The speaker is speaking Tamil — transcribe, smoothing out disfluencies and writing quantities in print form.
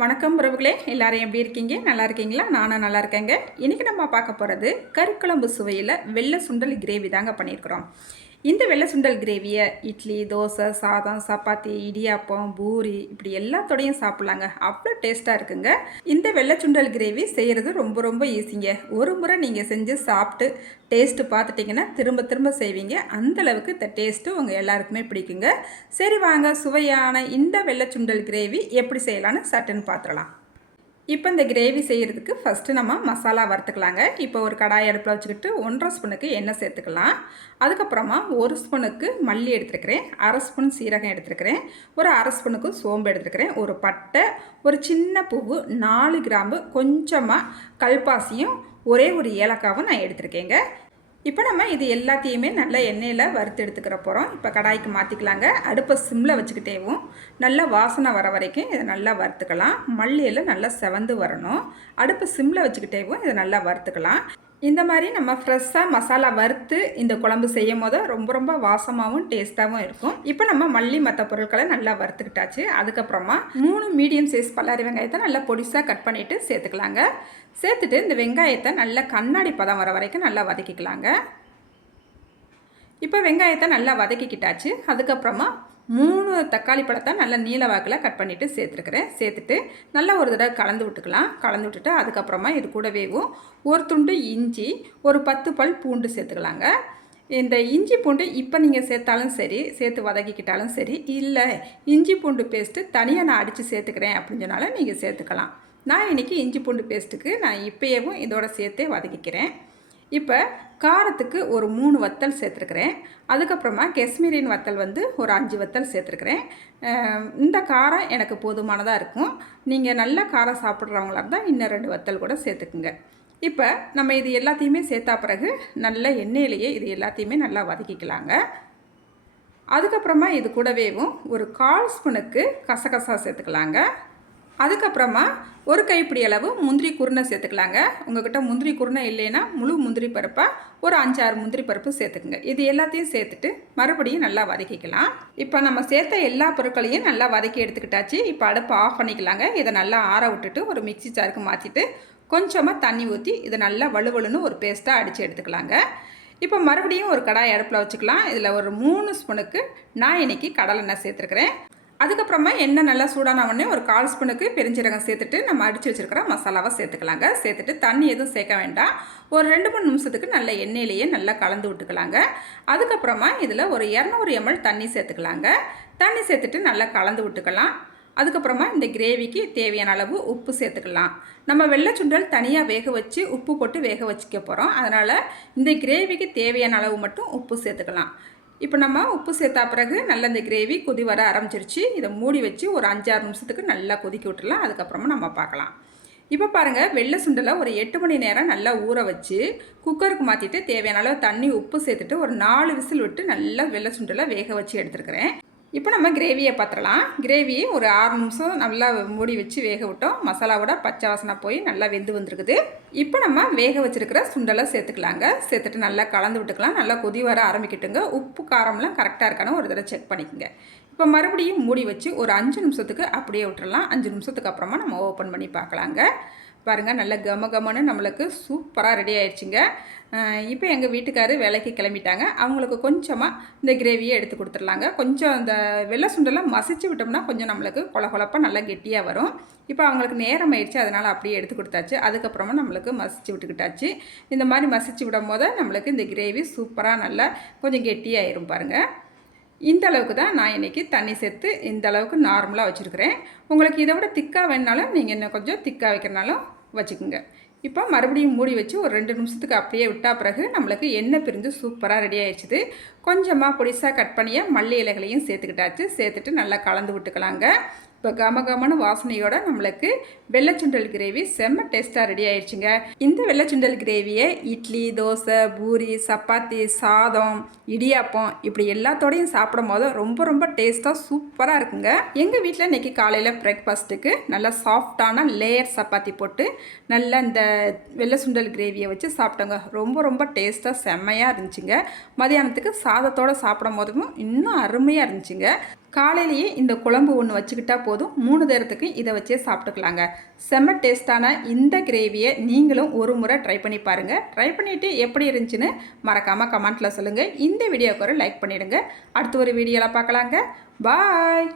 வணக்கம் உறவுகளே, எல்லாரும் எப்படி இருக்கீங்க? நல்லா இருக்கீங்களா? நானும் நல்லா இருக்கேங்க. இன்றைக்கி நம்ம பார்க்க போகிறது கருக்குழம்பு சுவையில் வெள்ளை சுண்டல் கிரேவி தாங்க பண்ணியிருக்கிறோம். இந்த வெள்ளை சுண்டல் கிரேவியை இட்லி, தோசை, சாதம், சப்பாத்தி, இடியாப்பம், பூரி இப்படி எல்லாத்தோடையும் சாப்பிட்லாங்க. அவ்வளோ டேஸ்ட்டாக இருக்குங்க. இந்த வெள்ளை சுண்டல் கிரேவி செய்கிறது ரொம்ப ரொம்ப ஈஸிங்க. ஒரு முறை நீங்கள் செஞ்சு சாப்பிட்டு டேஸ்ட்டு பார்த்துட்டிங்கன்னா திரும்ப திரும்ப செய்வீங்க. அந்தளவுக்கு இந்த டேஸ்ட்டு உங்கள் எல்லாருக்குமே பிடிக்குங்க. சரி வாங்க, சுவையான இந்த வெள்ளை சுண்டல் கிரேவி எப்படி செய்யலான்னு சட்டுன்னு பார்த்துடலாம். இப்போ இந்த கிரேவி செய்கிறதுக்கு ஃபஸ்ட்டு நம்ம மசாலா வறுத்துக்கலாங்க. இப்போ ஒரு கடாய் அடுப்பில் வச்சுக்கிட்டு 1.5 ஸ்பூனுக்கு எண்ணெய் சேர்த்துக்கலாம். அதுக்கப்புறமா 1 ஸ்பூனுக்கு மல்லி எடுத்துருக்கிறேன், 1/2 ஸ்பூன் சீரகம் எடுத்துருக்கிறேன், ஒரு 1/2 ஸ்பூனுக்கு சோம்பு எடுத்துருக்கிறேன், ஒரு பட்டை, ஒரு சின்ன பூவு, 4 கிராம்பு, கொஞ்சமாக கல்பாசியும் ஒரே ஒரு ஏலக்காவும் நான் எடுத்துருக்கேங்க. இப்போ நம்ம இது எல்லாத்தையுமே நல்லா எண்ணெயில் வறுத்து எடுத்துக்கிற போகிறோம். இப்போ கடாய்க்கு மாற்றிக்கலாங்க. அடுப்பை சிம்மில் வச்சுக்கிட்டேவும் நல்லா வாசனை வர வரைக்கும் இதை நல்லா வறுத்துக்கலாம். மல்லியில் நல்லா செவந்து வரணும். அடுப்பை சிம்மில் வச்சுக்கிட்டேவும் இதை நல்லா வறுத்துக்கலாம். இந்த மாதிரி நம்ம ஃப்ரெஷ்ஷாக மசாலா வறுத்து இந்த குழம்பு செய்யும் போது ரொம்ப ரொம்ப வாசமாகவும் டேஸ்ட்டாகவும் இருக்கும். இப்போ நம்ம மல்லி மற்ற பொருட்களை நல்லா வறுத்துக்கிட்டாச்சு. அதுக்கப்புறமா 3 மீடியம் சைஸ் பல்லாரி வெங்காயத்தை நல்லா பொடிசாக கட் பண்ணிவிட்டு சேர்த்துக்கலாங்க. சேர்த்துட்டு இந்த வெங்காயத்தை நல்லா கண்ணாடி பதம் வர வரைக்கும் நல்லா வதக்கிக்கலாங்க. இப்போ வெங்காயத்தை நல்லா வதக்கிக்கிட்டாச்சு. அதுக்கப்புறமா 3 தக்காளி பழத்தை நல்லா நீல வாக்கில் கட் பண்ணிவிட்டு சேர்த்துருக்குறேன். சேர்த்துட்டு நல்லா ஒரு தடவை கலந்து விட்டுக்கலாம். கலந்து விட்டுட்டு அதுக்கப்புறமா இது கூடவேவும் ஒரு துண்டு இஞ்சி, ஒரு 10 பல் பூண்டு சேர்த்துக்கலாங்க. இந்த இஞ்சி பூண்டு இப்போ நீங்கள் சேர்த்தாலும் சரி, சேர்த்து வதக்கிக்கிட்டாலும் சரி, இல்லை இஞ்சி பூண்டு பேஸ்ட்டு தனியாக நான் அடித்து சேர்த்துக்கிறேன் அப்படின்னு சொன்னாலும் நீங்கள் சேர்த்துக்கலாம். நான் இன்றைக்கி இஞ்சி பூண்டு பேஸ்ட்டுக்கு நான் இப்போயேவும் இதோட சேர்த்தே வதக்கிக்கிறேன். இப்போ காரத்துக்கு ஒரு 3 வத்தல் சேர்த்துருக்குறேன். அதுக்கப்புறமா காஷ்மீரின் வத்தல் ஒரு 5 வத்தல் சேர்த்துருக்குறேன். இந்த காரம் எனக்கு போதுமானதாக இருக்கும். நீங்கள் நல்ல காரம் சாப்பிட்றவங்களா இருந்தால் இன்னும் 2 வத்தல் கூட சேர்த்துக்குங்க. இப்போ நம்ம இது எல்லாத்தையுமே சேர்த்தா பிறகு நல்ல எண்ணெயிலேயே இது எல்லாத்தையுமே நல்லா வதக்கிக்கலாங்க. அதுக்கப்புறமா இது கூடவேவும் ஒரு 1/4 ஸ்பூனுக்கு கசகசா சேர்த்துக்கலாங்க. அதுக்கப்புறமா ஒரு கைப்பிடி அளவு முந்திரி குருணை சேர்த்துக்கலாங்க. உங்கள்கிட்ட முந்திரி குருணை இல்லைன்னா முழு முந்திரி பருப்பாக ஒரு 5-6 முந்திரி பருப்பு சேர்த்துக்குங்க. இது எல்லாத்தையும் சேர்த்துட்டு மறுபடியும் நல்லா வதக்கிக்கலாம். இப்போ நம்ம சேர்த்த எல்லா பொருட்களையும் நல்லா வதக்கி எடுத்துக்கிட்டாச்சு. இப்போ அடுப்பை ஆஃப் பண்ணிக்கலாங்க. இதை நல்லா ஆற விட்டுட்டு ஒரு மிக்சி ஜாருக்கு மாற்றிட்டு கொஞ்சமாக தண்ணி ஊற்றி இதை நல்லா வலுவலுன்னு ஒரு பேஸ்ட்டாக அடித்து எடுத்துக்கலாங்க. இப்போ மறுபடியும் ஒரு கடாய் அடுப்பில் வச்சுக்கலாம். இதில் ஒரு 3 ஸ்பூனுக்கு நான் இன்றைக்கி கடலெண்ணெய் சேர்த்துருக்குறேன். அதுக்கப்புறமா எண்ணெய் நல்லா சூடான உடனே ஒரு 1/4 ஸ்பூனுக்கு பெருஞ்சீரகம் சேர்த்துட்டு நம்ம அடித்து வச்சுருக்கிற மசாலாவை சேர்த்துக்கலாங்க. சேர்த்துட்டு தண்ணி எதுவும் சேர்க்க வேண்டாம். ஒரு 2-3 நிமிஷத்துக்கு நல்ல எண்ணெயிலேயே நல்லா கலந்து விட்டுக்கலாங்க. அதுக்கப்புறமா இதில் ஒரு 200 ml தண்ணி சேர்த்துக்கலாங்க. தண்ணி சேர்த்துட்டு நல்லா கலந்து விட்டுக்கலாம். அதுக்கப்புறமா இந்த கிரேவிக்கு தேவையான அளவு உப்பு சேர்த்துக்கலாம். நம்ம வெள்ளை சுண்டல் தனியாக வேக வச்சு உப்பு போட்டு வேக வச்சுக்க போகிறோம். அதனால் இந்த கிரேவிக்கு தேவையான அளவு மட்டும் உப்பு சேர்த்துக்கலாம். இப்போ நம்ம உப்பு சேர்த்தா பிறகு நல்லா இந்த கிரேவி கொதி வர ஆரம்பிச்சிருச்சு. இதை மூடி வச்சு ஒரு 5-6 நிமிஷத்துக்கு நல்லா கொதிக்க விட்டுடலாம். அதுக்கப்புறமா நம்ம பார்க்கலாம். இப்போ பாருங்கள், வெள்ளை சுண்டலை ஒரு 8 மணி நேரம் நல்லா ஊற வச்சு குக்கருக்கு மாற்றிட்டு தேவையான அளவு தண்ணி உப்பு சேர்த்துட்டு ஒரு 4 விசில் விட்டு நல்லா வெள்ளை சுண்டலை வேக வச்சு எடுத்துருக்கிறேன். இப்போ நம்ம கிரேவியை பார்த்துடலாம். கிரேவியை ஒரு 6 நிமிஷம் நல்லா மூடி வச்சு வேக விட்டோம். மசாலாவோட பச்சை வாசனை போய் நல்லா வெந்து வந்துருக்குது. இப்போ நம்ம வேக வச்சுருக்கிற சுண்டலை சேர்த்துக்கலாங்க. சேர்த்துட்டு நல்லா கலந்து விட்டுக்கலாம். நல்லா கொதி வர ஆரம்பிக்கிட்டுங்க. உப்பு காரம்லாம் கரெக்டாக இருக்கான்னு ஒரு தடவை செக் பண்ணிக்கோங்க. இப்போ மறுபடியும் மூடி வச்சு ஒரு 5 நிமிஷத்துக்கு அப்படியே விட்டுறலாம். 5 நிமிஷத்துக்கு அப்புறமா நம்ம ஓப்பன் பண்ணி பார்க்கலாங்க. பாருங்கள், நல்ல கமன்னு நம்மளுக்கு சூப்பராக ரெடி ஆயிடுச்சுங்க. இப்போ எங்கள் வீட்டுக்காரர் வேலைக்கு கிளம்பிட்டாங்க. அவங்களுக்கு கொஞ்சமாக இந்த கிரேவியை எடுத்து கொடுத்துடலாங்க. கொஞ்சம் இந்த வெள்ளை சுண்டெல்லாம் மசிச்சு விட்டோம்னா கொஞ்சம் நம்மளுக்கு கொலப்பாக நல்லா கெட்டியாக வரும். இப்போ அவங்களுக்கு நேரம் ஆயிடுச்சு, அதனால் அப்படியே எடுத்து கொடுத்தாச்சு. அதுக்கப்புறமா நம்மளுக்கு மசிச்சு விட்டுக்கிட்டாச்சு. இந்த மாதிரி மசிச்சு விடும் போது நம்மளுக்கு இந்த கிரேவி சூப்பராக நல்லா கொஞ்சம் கெட்டியாயிரும். பாருங்கள், இந்த அளவுக்கு தான் நான் இன்றைக்கி தண்ணி சேர்த்து இந்த அளவுக்கு நார்மலாக வச்சுருக்கிறேன். உங்களுக்கு இதை விட திக்காக வேணுனாலும் நீங்கள் இன்னும் கொஞ்சம் திக்காக வைக்கிறனாலும் வச்சுக்கோங்க. இப்போ மறுபடியும் மூடி வச்சு ஒரு 2 நிமிஷத்துக்கு அப்படியே விட்டால் பிறகு நம்மளுக்கு எண்ணெய் பிரிஞ்சு சூப்பராக ரெடி ஆகிடுச்சிது. கொஞ்சமாக பொடிசாக கட் பண்ணிய மல்லி இலைகளையும் சேர்த்துக்கிட்டாச்சு. சேர்த்துட்டு நல்லா கலந்து விட்டுக்கலாங்க. இப்போ கமகமான வாசனையோட நம்மளுக்கு வெள்ளை சுண்டல் கிரேவி செம்ம டேஸ்ட்டாக ரெடி ஆயிடுச்சுங்க. இந்த வெள்ளை சுண்டல் கிரேவியை இட்லி, தோசை, பூரி, சப்பாத்தி, சாதம், இடியாப்பம் இப்படி எல்லாத்தோடையும் சாப்பிடும் போது ரொம்ப ரொம்ப டேஸ்ட்டாக சூப்பராக இருக்குங்க. எங்கள் வீட்டில் இன்றைக்கி காலையில் பிரேக்ஃபாஸ்ட்டுக்கு நல்லா சாஃப்டான லேயர் சப்பாத்தி போட்டு நல்லா இந்த வெள்ளை சுண்டல் கிரேவியை வச்சு சாப்பிட்டோங்க. ரொம்ப ரொம்ப டேஸ்ட்டாக செம்மையாக இருந்துச்சுங்க. மதியானத்துக்கு சாதத்தோடு சாப்பிடும் போதும் இன்னும் அருமையாக இருந்துச்சுங்க. காலையிலேயே இந்த குழம்பு ஒன்று வச்சுக்கிட்டா போதும் 3 நேரத்துக்கு இதை வச்சே சாப்பிட்டுக்கலாங்க. செம்ம டேஸ்ட்டான இந்த கிரேவியை நீங்களும் ஒரு முறை ட்ரை பண்ணி பாருங்கள். ட்ரை பண்ணிவிட்டு எப்படி இருந்துச்சுன்னு மறக்காமல் கமெண்ட்டில் சொல்லுங்கள். இந்த வீடியோவுக்கு ஒரு லைக் பண்ணிவிடுங்க. அடுத்த ஒரு வீடியோவில் பார்க்கலாங்க. பாய்.